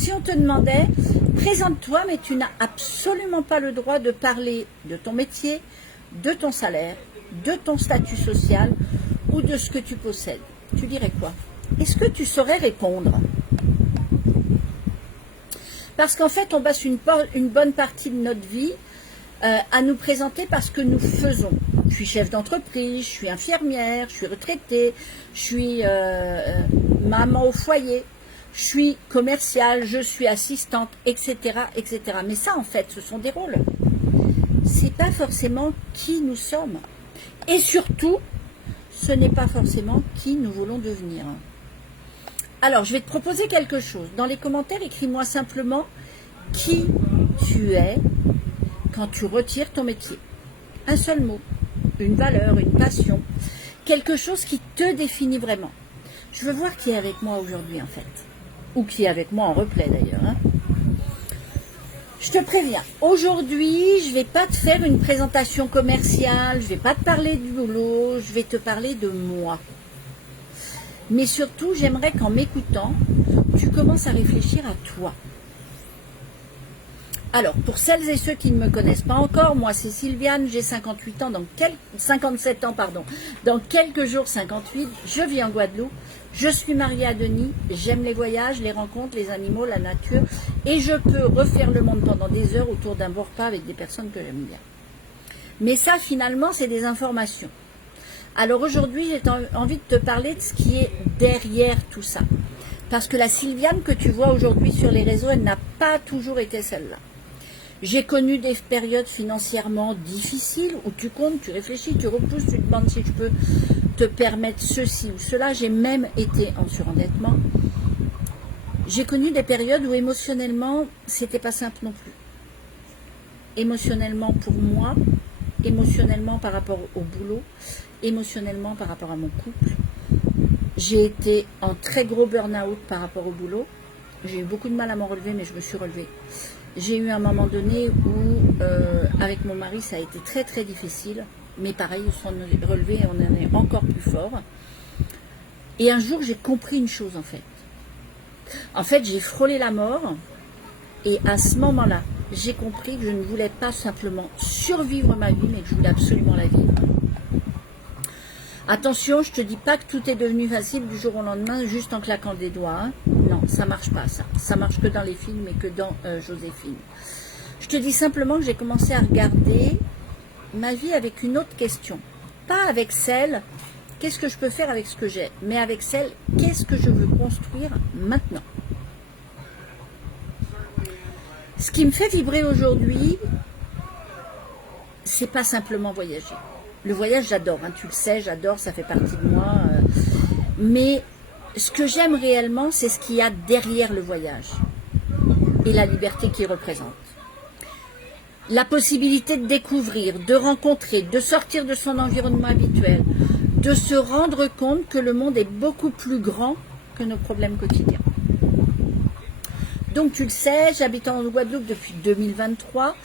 Si on te demandait, présente-toi, mais tu n'as absolument pas le droit de parler de ton métier, de ton salaire, de ton statut social ou de ce que tu possèdes, tu dirais quoi? Est-ce que tu saurais répondre? Parce qu'en fait, on passe une bonne partie de notre vie à nous présenter parce que nous faisons. Je suis chef d'entreprise, je suis infirmière, je suis retraitée, je suis maman au foyer, je suis commerciale, je suis assistante, etc., etc. Mais ça, en fait, ce sont des rôles. C'est pas forcément qui nous sommes. Et surtout, ce n'est pas forcément qui nous voulons devenir. Alors, je vais te proposer quelque chose. Dans les commentaires, écris-moi simplement qui tu es quand tu retires ton métier. Un seul mot, une valeur, une passion, quelque chose qui te définit vraiment. Je veux voir qui est avec moi aujourd'hui en fait, ou qui est avec moi en replay d'ailleurs. Hein. Je te préviens, aujourd'hui, je ne vais pas te faire une présentation commerciale, je ne vais pas te parler du boulot, je vais te parler de moi. Mais surtout, j'aimerais qu'en m'écoutant, tu commences à réfléchir à toi. Alors, pour celles et ceux qui ne me connaissent pas encore, moi c'est Sylviane, j'ai 57 ans, dans quelques jours 58, je vis en Guadeloupe, je suis mariée à Denis, j'aime les voyages, les rencontres, les animaux, la nature, et je peux refaire le monde pendant des heures autour d'un bon repas avec des personnes que j'aime bien. Mais ça, finalement, c'est des informations. Alors aujourd'hui, j'ai envie de te parler de ce qui est derrière tout ça. Parce que la Sylviane que tu vois aujourd'hui sur les réseaux, elle n'a pas toujours été celle-là. J'ai connu des périodes financièrement difficiles où tu comptes, tu réfléchis, tu repousses, tu te demandes si je peux te permettre ceci ou cela. J'ai même été en surendettement. J'ai connu des périodes où émotionnellement, c'était pas simple non plus. Émotionnellement pour moi, émotionnellement par rapport au boulot, émotionnellement par rapport à mon couple. J'ai été en très gros burn-out par rapport au boulot. J'ai eu beaucoup de mal à m'en relever, mais je me suis relevée. J'ai eu un moment donné où, avec mon mari, ça a été très très difficile. Mais pareil, on s'en est relevé et on en est encore plus fort. Et un jour, j'ai compris une chose en fait. En fait, j'ai frôlé la mort. Et à ce moment-là, j'ai compris que je ne voulais pas simplement survivre ma vie, mais que je voulais absolument la vivre. Attention, je ne te dis pas que tout est devenu facile du jour au lendemain, juste en claquant des doigts. Hein. Non, ça ne marche pas ça. Ça marche que dans les films et que dans Joséphine. Je te dis simplement que j'ai commencé à regarder ma vie avec une autre question. Pas avec celle, qu'est-ce que je peux faire avec ce que j'ai, mais avec celle, qu'est-ce que je veux construire maintenant. Ce qui me fait vibrer aujourd'hui, c'est pas simplement voyager. Le voyage, j'adore, hein, tu le sais, j'adore, ça fait partie de moi. Mais ce que j'aime réellement, c'est ce qu'il y a derrière le voyage et la liberté qu'il représente. La possibilité de découvrir, de rencontrer, de sortir de son environnement habituel, de se rendre compte que le monde est beaucoup plus grand que nos problèmes quotidiens. Donc tu le sais, j'habite en Guadeloupe depuis 2023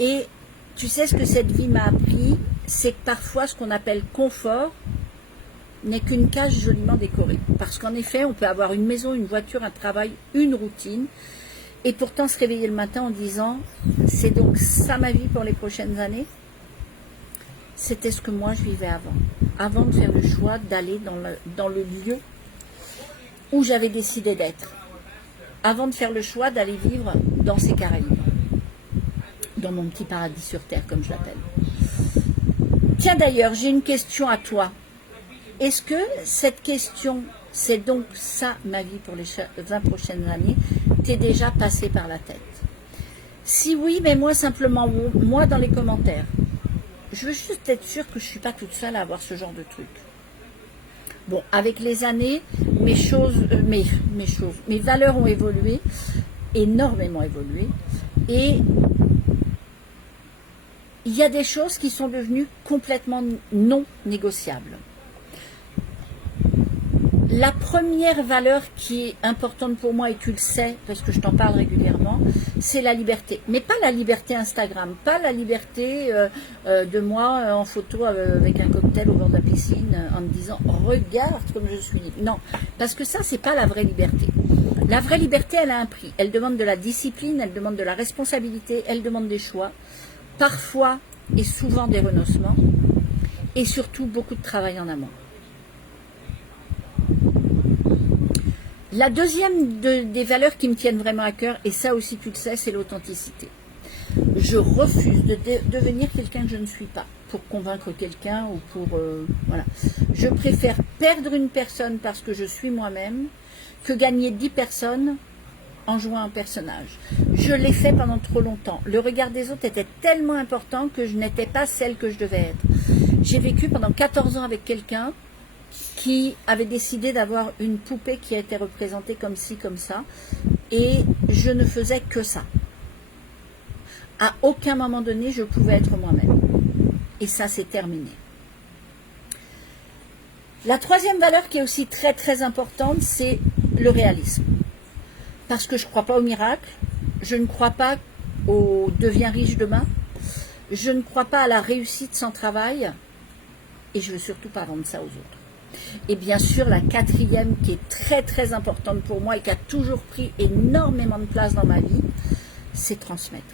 et tu sais ce que cette vie m'a appris, c'est que parfois ce qu'on appelle confort n'est qu'une cage joliment décorée. Parce qu'en effet, on peut avoir une maison, une voiture, un travail, une routine et pourtant se réveiller le matin en disant « c'est donc ça ma vie pour les prochaines années ?» C'était ce que moi je vivais avant de faire le choix d'aller dans le lieu où j'avais décidé d'être. Avant de faire le choix d'aller vivre dans ces Caraïbes, dans mon petit paradis sur terre, comme je l'appelle. Tiens d'ailleurs, j'ai une question à toi. Est-ce que cette question, c'est donc ça ma vie pour les 20 prochaines années, t'est déjà passée par la tête? Si oui, mets-moi simplement moi dans les commentaires. Je veux juste être sûre que je ne suis pas toute seule à avoir ce genre de truc. Bon, avec les années, mes valeurs ont évolué, énormément évolué, et il y a des choses qui sont devenues complètement non négociables. La première valeur qui est importante pour moi, et tu le sais, parce que je t'en parle régulièrement, c'est la liberté. Mais pas la liberté Instagram, pas la liberté de moi en photo avec un cocktail au bord de la piscine en me disant « regarde comme je suis libre ». Non, parce que ça, c'est pas la vraie liberté. La vraie liberté, elle a un prix. Elle demande de la discipline, elle demande de la responsabilité, elle demande des choix, parfois et souvent des renoncements, et surtout beaucoup de travail en amont. La deuxième des valeurs qui me tiennent vraiment à cœur, et ça aussi tu le sais, c'est l'authenticité. Je refuse de devenir quelqu'un que je ne suis pas, pour convaincre quelqu'un ou pour... voilà. Je préfère perdre une personne parce que je suis moi-même, que gagner 10 personnes en jouant un personnage. Je l'ai fait pendant trop longtemps. Le regard des autres était tellement important que je n'étais pas celle que je devais être. J'ai vécu pendant 14 ans avec quelqu'un qui avait décidé d'avoir une poupée qui a été représentée comme ci, comme ça, et je ne faisais que ça. À aucun moment donné, je pouvais être moi-même. Et ça, c'est terminé. La troisième valeur qui est aussi très très importante, c'est le réalisme. Parce que je ne crois pas au miracle, je ne crois pas au deviens riche demain, je ne crois pas à la réussite sans travail, et je ne veux surtout pas vendre ça aux autres. Et bien sûr, la quatrième qui est très très importante pour moi et qui a toujours pris énormément de place dans ma vie, c'est transmettre.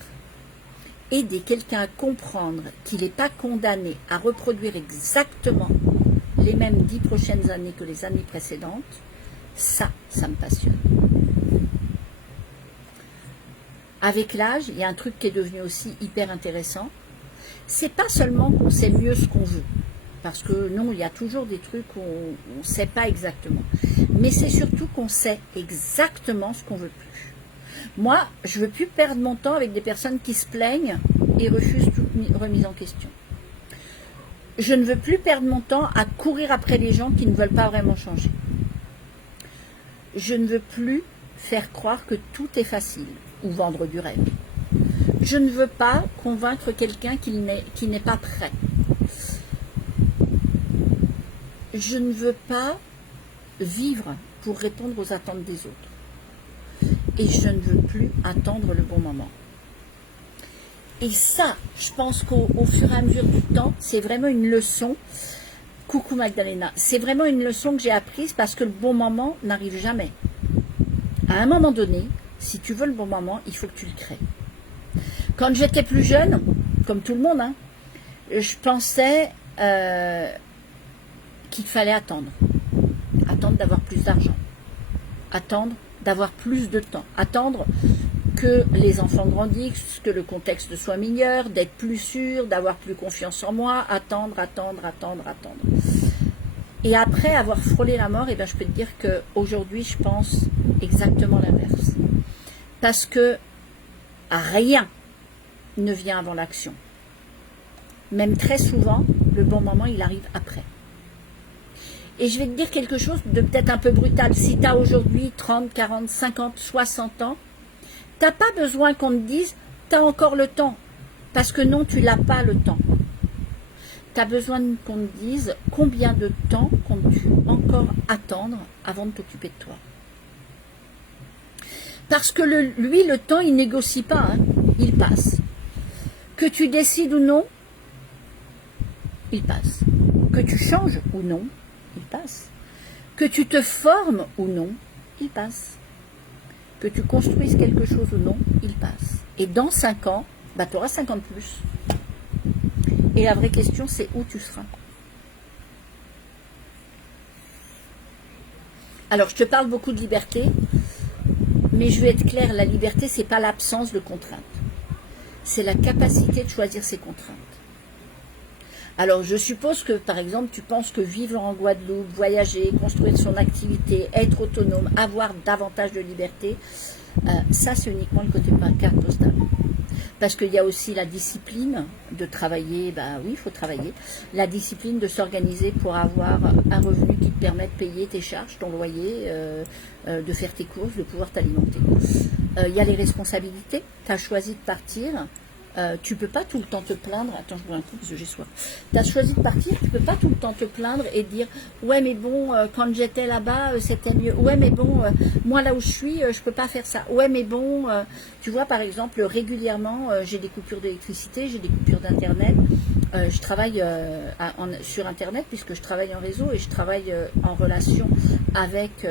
Aider quelqu'un à comprendre qu'il n'est pas condamné à reproduire exactement les mêmes 10 prochaines années que les années précédentes, ça me passionne. Avec l'âge, il y a un truc qui est devenu aussi hyper intéressant. C'est pas seulement qu'on sait mieux ce qu'on veut, parce que non, il y a toujours des trucs où on ne sait pas exactement. Mais c'est surtout qu'on sait exactement ce qu'on veut plus. Moi, je ne veux plus perdre mon temps avec des personnes qui se plaignent et refusent toute remise en question. Je ne veux plus perdre mon temps à courir après les gens qui ne veulent pas vraiment changer. Je ne veux plus faire croire que tout est facile ou vendre du rêve. Je ne veux pas convaincre quelqu'un qui n'est pas prêt. Je ne veux pas vivre pour répondre aux attentes des autres. Et je ne veux plus attendre le bon moment. Et ça, je pense qu'au fur et à mesure du temps, c'est vraiment une leçon. Coucou Magdalena, c'est vraiment une leçon que j'ai apprise parce que le bon moment n'arrive jamais. À un moment donné, si tu veux le bon moment, il faut que tu le crées. Quand j'étais plus jeune, comme tout le monde, hein, je pensais qu'il fallait attendre. Attendre d'avoir plus d'argent. Attendre d'avoir plus de temps. Attendre que les enfants grandissent, que le contexte soit meilleur, d'être plus sûr, d'avoir plus confiance en moi. Attendre. Et après avoir frôlé la mort, eh bien, je peux te dire qu'aujourd'hui, je pense exactement l'inverse. Parce que rien ne vient avant l'action. Même très souvent, le bon moment, il arrive après. Et je vais te dire quelque chose de peut-être un peu brutal. Si tu as aujourd'hui 30, 40, 50, 60 ans, tu n'as pas besoin qu'on te dise « tu as encore le temps ». Parce que non, tu n'as pas le temps. Tu as besoin qu'on te dise combien de temps comptes-tu encore attendre avant de t'occuper de toi. Parce que lui, le temps, il négocie pas, hein, il passe. Que tu décides ou non, il passe. Que tu changes ou non, il passe. Que tu te formes ou non, il passe. Que tu construises quelque chose ou non, il passe. Et dans 5 ans, bah, tu auras 50 plus. Et la vraie question, c'est où tu seras. Alors, je te parle beaucoup de liberté, mais je vais être claire, la liberté, ce n'est pas l'absence de contraintes. C'est la capacité de choisir ses contraintes. Alors, je suppose que, par exemple, tu penses que vivre en Guadeloupe, voyager, construire son activité, être autonome, avoir davantage de liberté, ça, c'est uniquement le côté carte postale. Parce qu'il y a aussi la discipline de travailler, bah oui, il faut travailler, la discipline de s'organiser pour avoir un revenu qui te permet de payer tes charges, ton loyer, de faire tes courses, de pouvoir t'alimenter. Il y a les responsabilités, tu as choisi de partir, tu ne peux pas tout le temps te plaindre, attends je bois un coup parce que j'ai soif, tu as choisi de partir, tu ne peux pas tout le temps te plaindre et dire ouais mais bon quand j'étais là-bas c'était mieux, ouais mais bon moi là où je suis je ne peux pas faire ça, ouais mais bon tu vois par exemple régulièrement j'ai des coupures d'électricité, j'ai des coupures d'internet, Je travaille sur Internet puisque je travaille en réseau et je travaille en relation avec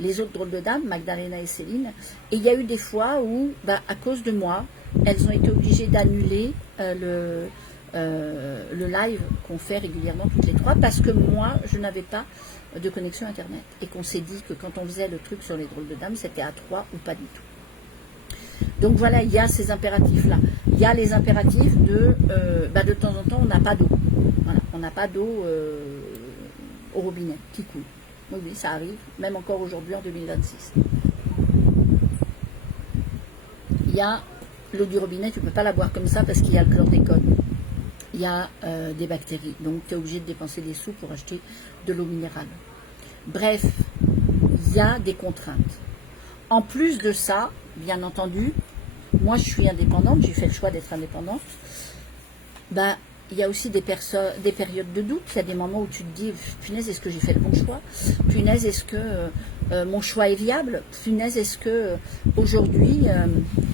les autres drôles de dames, Magdalena et Céline. Et il y a eu des fois où, à cause de moi, elles ont été obligées d'annuler le live qu'on fait régulièrement toutes les trois parce que moi, je n'avais pas de connexion Internet. Et qu'on s'est dit que quand on faisait le truc sur les drôles de dames, c'était à 3 ou pas du tout. Donc voilà, il y a ces impératifs-là. Il y a les impératifs de temps en temps, on n'a pas d'eau. Voilà, on n'a pas d'eau au robinet qui coule. Oui, oui, ça arrive, même encore aujourd'hui en 2026. Il y a l'eau du robinet, tu ne peux pas la boire comme ça parce qu'il y a le chlordécone. Il y a des bactéries. Donc tu es obligé de dépenser des sous pour acheter de l'eau minérale. Bref, il y a des contraintes. En plus de ça, bien entendu, moi je suis indépendante, j'ai fait le choix d'être indépendante. Il y a aussi des périodes de doute. Il y a des moments où tu te dis, punaise, est-ce que j'ai fait le bon choix? Punaise, est-ce que mon choix est viable? Punaise, est-ce que aujourd'hui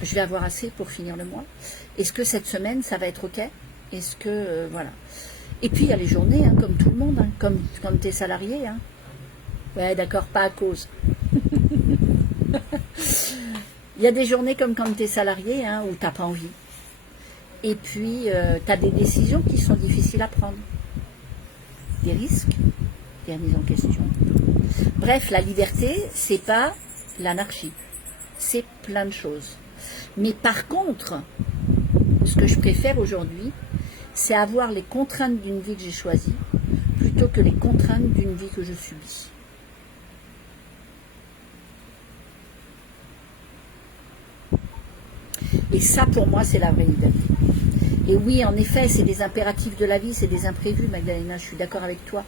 je vais avoir assez pour finir le mois? Est-ce que cette semaine ça va être ok? Est-ce que voilà. Et puis il y a les journées, comme tout le monde, comme tu es salarié. Ouais, d'accord, pas à cause. Il y a des journées comme quand tu es salarié, où tu n'as pas envie. Et puis, tu as des décisions qui sont difficiles à prendre. Des risques, des remises en question. Bref, la liberté, c'est pas l'anarchie. C'est plein de choses. Mais par contre, ce que je préfère aujourd'hui, c'est avoir les contraintes d'une vie que j'ai choisie, plutôt que les contraintes d'une vie que je subis. Et ça, pour moi, c'est la vraie liberté. Et oui, en effet, c'est des impératifs de la vie, c'est des imprévus, Magdalena, je suis d'accord avec toi.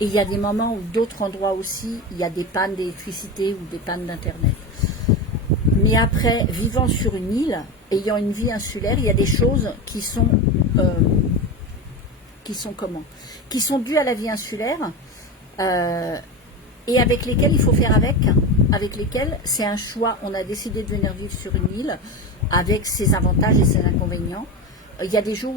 Et il y a des moments où d'autres endroits aussi, il y a des pannes d'électricité ou des pannes d'Internet. Mais après, vivant sur une île, ayant une vie insulaire, il y a des choses qui sont comment? Qui sont dues à la vie insulaire et avec lesquelles il faut faire avec lesquelles c'est un choix. On a décidé de venir vivre sur une île avec ses avantages et ses inconvénients. Il y a des jours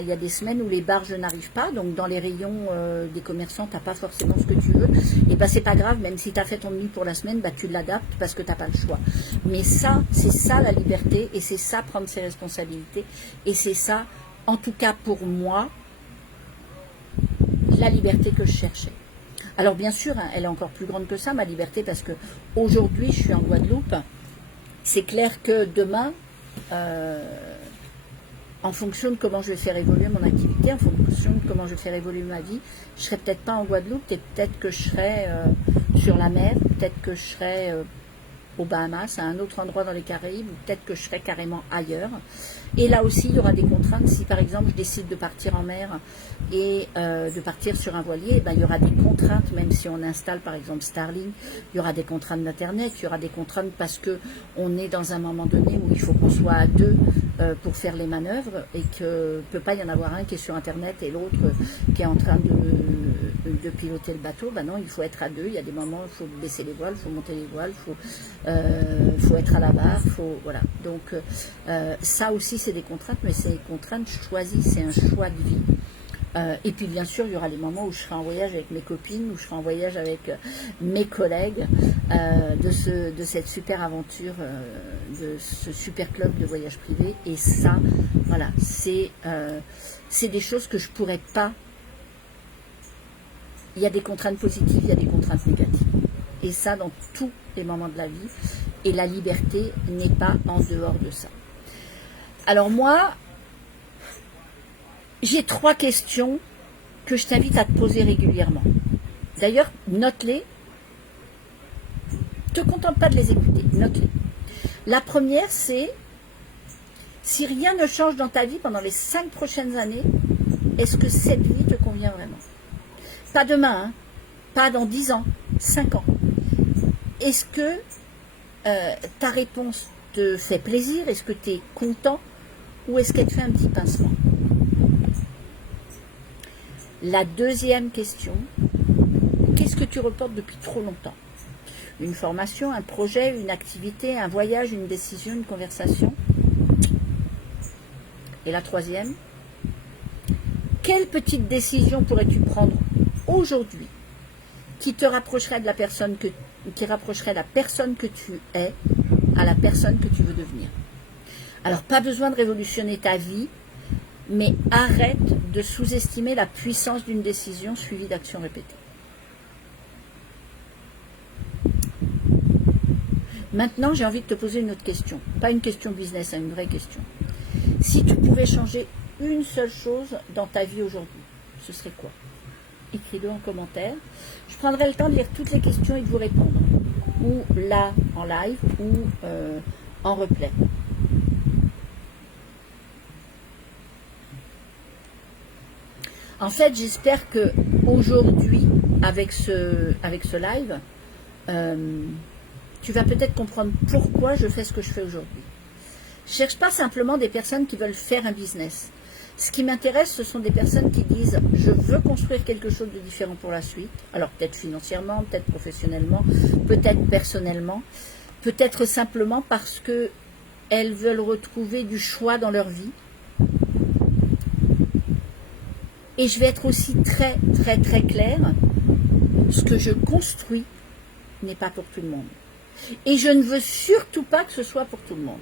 il y a des semaines où les barges n'arrivent pas, donc dans les rayons des commerçants, tu n'as pas forcément ce que tu veux. Et c'est pas grave, même si tu as fait ton menu pour la semaine, tu l'adaptes parce que tu n'as pas le choix. Mais ça, c'est ça la liberté, et c'est ça prendre ses responsabilités, et c'est ça, en tout cas pour moi, la liberté que je cherchais. Alors bien sûr, elle est encore plus grande que ça, ma liberté, parce que aujourd'hui, je suis en Guadeloupe. C'est clair que demain, en fonction de comment je vais faire évoluer mon activité, en fonction de comment je vais faire évoluer ma vie, je ne serai peut-être pas en Guadeloupe, peut-être que je serai sur la mer, peut-être que je serai aux Bahamas, à un autre endroit dans les Caraïbes, ou peut-être que je serai carrément ailleurs. Et là aussi, il y aura des contraintes. Si par exemple, je décide de partir en mer et de partir sur un voilier, il y aura des contraintes, même si on installe par exemple Starlink, il y aura des contraintes d'Internet, il y aura des contraintes parce qu'on est dans un moment donné où il faut qu'on soit à deux pour faire les manœuvres et qu'il ne peut pas y en avoir un qui est sur Internet et l'autre qui est en train de piloter le bateau. Non, il faut être à deux. Il y a des moments où il faut baisser les voiles, il faut monter les voiles, il faut être à la barre, voilà. Donc ça aussi c'est des contraintes, mais c'est des contraintes choisies, c'est un choix de vie. Et puis bien sûr il y aura les moments où je serai en voyage avec mes copines, où je serai en voyage avec mes collègues de cette super aventure, de ce super club de voyage privé. Et ça, voilà, c'est des choses que je pourrais pas. Il y a des contraintes positives, il y a des contraintes négatives. Et ça dans tous les moments de la vie. Et la liberté n'est pas en dehors de ça. Alors moi, j'ai 3 questions que je t'invite à te poser régulièrement. D'ailleurs, note-les. Ne te contente pas de les écouter, note-les. La première, c'est si rien ne change dans ta vie pendant les 5 prochaines années, est-ce que cette vie te convient vraiment? Pas demain, pas dans 10 ans, 5 ans. Est-ce que ta réponse te fait plaisir? Est-ce que tu es content? Ou est-ce qu'elle te fait un petit pincement? La deuxième question, qu'est-ce que tu reportes depuis trop longtemps? Une formation, un projet, une activité, un voyage, une décision, une conversation? Et la troisième, quelle petite décision pourrais-tu prendre aujourd'hui qui te rapprocherait de la personne qui rapprocherait la personne que tu es à la personne que tu veux devenir? Alors, pas besoin de révolutionner ta vie, mais arrête de sous-estimer la puissance d'une décision suivie d'actions répétées. Maintenant, j'ai envie de te poser une autre question. Pas une question business, hein, une vraie question. Si tu pouvais changer une seule chose dans ta vie aujourd'hui, ce serait quoi? Écris-le en commentaire. Je prendrai le temps de lire toutes les questions et de vous répondre. Ou là, en live, ou en replay. En fait, j'espère que aujourd'hui, avec ce live, tu vas peut-être comprendre pourquoi je fais ce que je fais aujourd'hui. Je ne cherche pas simplement des personnes qui veulent faire un business. Ce qui m'intéresse, ce sont des personnes qui disent « je veux construire quelque chose de différent pour la suite ». Alors peut-être financièrement, peut-être professionnellement, peut-être personnellement, peut-être simplement parce qu'elles veulent retrouver du choix dans leur vie. Et je vais être aussi très, très, très claire. Ce que je construis n'est pas pour tout le monde. Et je ne veux surtout pas que ce soit pour tout le monde.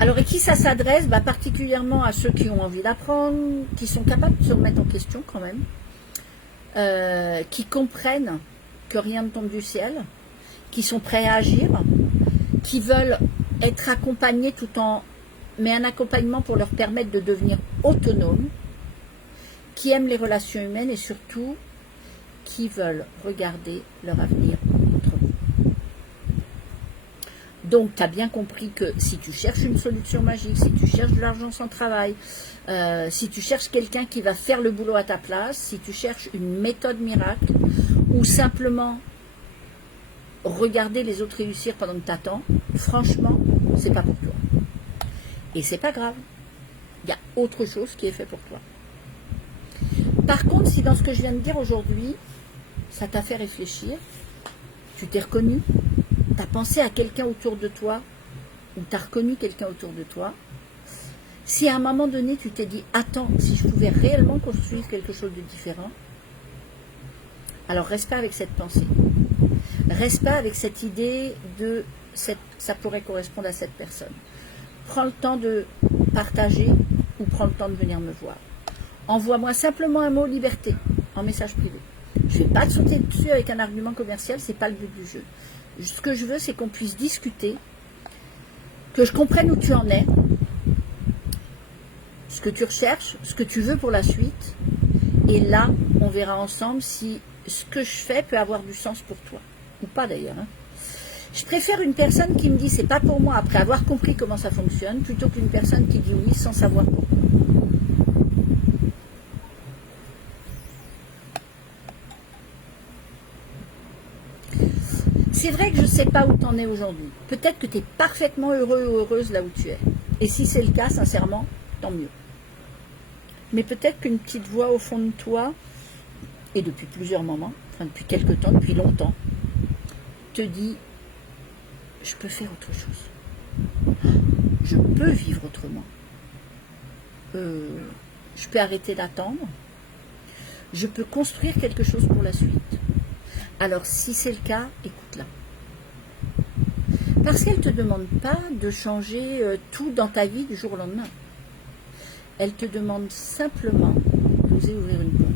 Alors, et qui ça s'adresse? Particulièrement à ceux qui ont envie d'apprendre, qui sont capables de se remettre en question quand même, qui comprennent que rien ne tombe du ciel, qui sont prêts à agir, qui veulent être accompagnés mais un accompagnement pour leur permettre de devenir autonomes, qui aiment les relations humaines et surtout qui veulent regarder leur avenir autrement. Donc, tu as bien compris que si tu cherches une solution magique, si tu cherches de l'argent sans travail, si tu cherches quelqu'un qui va faire le boulot à ta place, si tu cherches une méthode miracle, ou simplement regarder les autres réussir pendant que tu attends, franchement, c'est pas pour toi. Et c'est pas grave. Il y a autre chose qui est fait pour toi. Par contre, si dans ce que je viens de dire aujourd'hui, ça t'a fait réfléchir, tu t'es reconnu, tu as pensé à quelqu'un autour de toi, ou tu as reconnu quelqu'un autour de toi, si à un moment donné tu t'es dit « Attends, si je pouvais réellement construire quelque chose de différent », alors reste pas avec cette pensée. Reste pas avec cette idée de ça pourrait correspondre à cette personne. Prends le temps de partager ou prends le temps de venir me voir. Envoie-moi simplement un mot liberté en message privé. Je ne vais pas te sauter dessus avec un argument commercial, ce n'est pas le but du jeu. Ce que je veux, c'est qu'on puisse discuter, que je comprenne où tu en es, ce que tu recherches, ce que tu veux pour la suite. Et là, on verra ensemble si ce que je fais peut avoir du sens pour toi. Ou pas d'ailleurs. Je préfère une personne qui me dit c'est pas pour moi après avoir compris comment ça fonctionne, plutôt qu'une personne qui dit oui sans savoir pourquoi. C'est vrai que je ne sais pas où tu en es aujourd'hui. Peut-être que tu es parfaitement heureux ou heureuse là où tu es. Et si c'est le cas, sincèrement, tant mieux. Mais peut-être qu'une petite voix au fond de toi, et depuis plusieurs moments, enfin depuis quelques temps, depuis longtemps, te dit je peux faire autre chose. Je peux vivre autrement. Je peux arrêter d'attendre. Je peux construire quelque chose pour la suite. Alors, si c'est le cas, écoute-la. Parce qu'elle ne te demande pas de changer tout dans ta vie du jour au lendemain. Elle te demande simplement d'oser ouvrir une porte.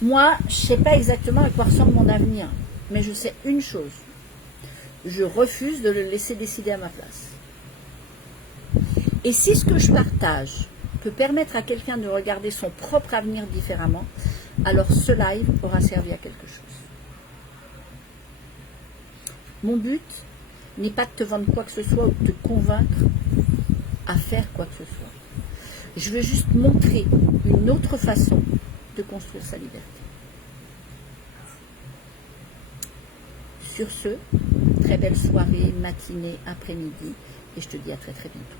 Moi, je ne sais pas exactement à quoi ressemble mon avenir, mais je sais une chose. Je refuse de le laisser décider à ma place. Et si ce que je partage peut permettre à quelqu'un de regarder son propre avenir différemment, alors ce live aura servi à quelque chose. Mon but n'est pas de te vendre quoi que ce soit ou de te convaincre à faire quoi que ce soit. Je veux juste montrer une autre façon de construire sa liberté. Sur ce, très belle soirée, matinée, après-midi, et je te dis à très très bientôt.